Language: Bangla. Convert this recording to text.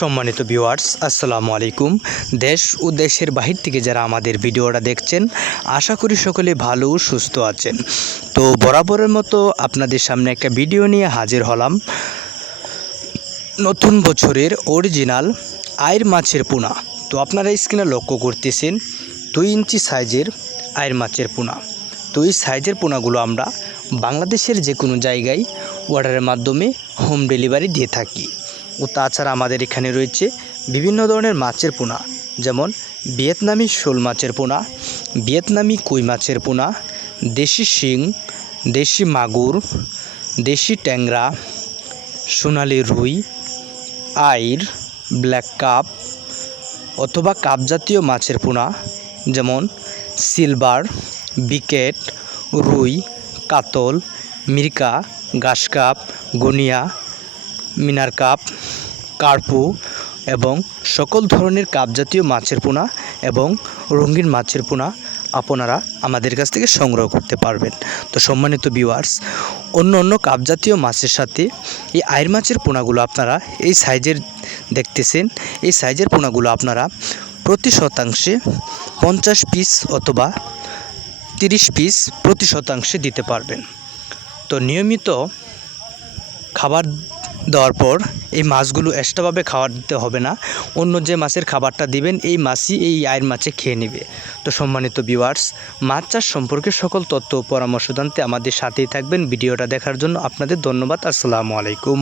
সম্মানিত ভিউয়ার্স, আসসালামু আলাইকুম। দেশ ও দেশের বাহির থেকে যারা আমাদের ভিডিওটা দেখছেন, আশা করি সকলে ভালো ও সুস্থ আছেন। তো বরাবরের মতো আপনাদের সামনে একটা ভিডিও নিয়ে হাজির হলাম। নতুন বছরের অরিজিনাল আইর মাছের পোনা। তো আপনারা স্ক্রিনে লক্ষ্য করতেছেন 2 ইঞ্চি সাইজের আইর মাছের পোনা। তো এই সাইজের পোনাগুলো আমরা বাংলাদেশের যে কোনো জায়গায় অর্ডারের মাধ্যমে হোম ডেলিভারি দিয়ে থাকি। ও তাছাড়া আমাদের এখানে রয়েছে বিভিন্ন ধরনের মাছের পোনা, যেমন ভিয়েতনামি শোল মাছের পোনা, ভিয়েতনামি কই মাছের পোনা, দেশি শিং, দেশি মাগুর, দেশি ট্যাংরা, সোনালি রুই, আইর, ব্ল্যাক কাপ অথবা কাপ জাতীয় মাছের পোনা, যেমন সিলভার, বিকেট, রুই, কাতল, মিরকা, ঘাস কাপ, গুনিয়া, মিনার কাপ, কার্পু এবং সকল ধরনের কাপ জাতীয় মাছের পোনা এবং রঙিন মাছের পোনা আপনারা আমাদের কাছ থেকে সংগ্রহ করতে পারবেন। তো সম্মানিত ভিউয়ার্স, অন্য কাপ জাতীয় মাছের সাথে এই আইর মাছের পোনাগুলো আপনারা এই সাইজের দেখতেছেন, এই সাইজের পোনাগুলো আপনারা প্রতি শতাংশে 50 পিস অথবা 30 পিস প্রতি শতাংশে দিতে পারবেন। তো নিয়মিত খাবার দেওয়ার পর এই মাছগুলো এক্সট্রাভাবে খাবার দিতে হবে না, অন্য যে মাছের খাবারটা দিবেন এই মাছই এই আইর মাছে খেয়ে নেবে। তো সম্মানিত ভিউয়ার্স, মাছ চাষ সম্পর্কে সকল তথ্য ও পরামর্শ জানতে আমাদের সাথেই থাকবেন। ভিডিওটা দেখার জন্য আপনাদের ধন্যবাদ। আসসালামু আলাইকুম।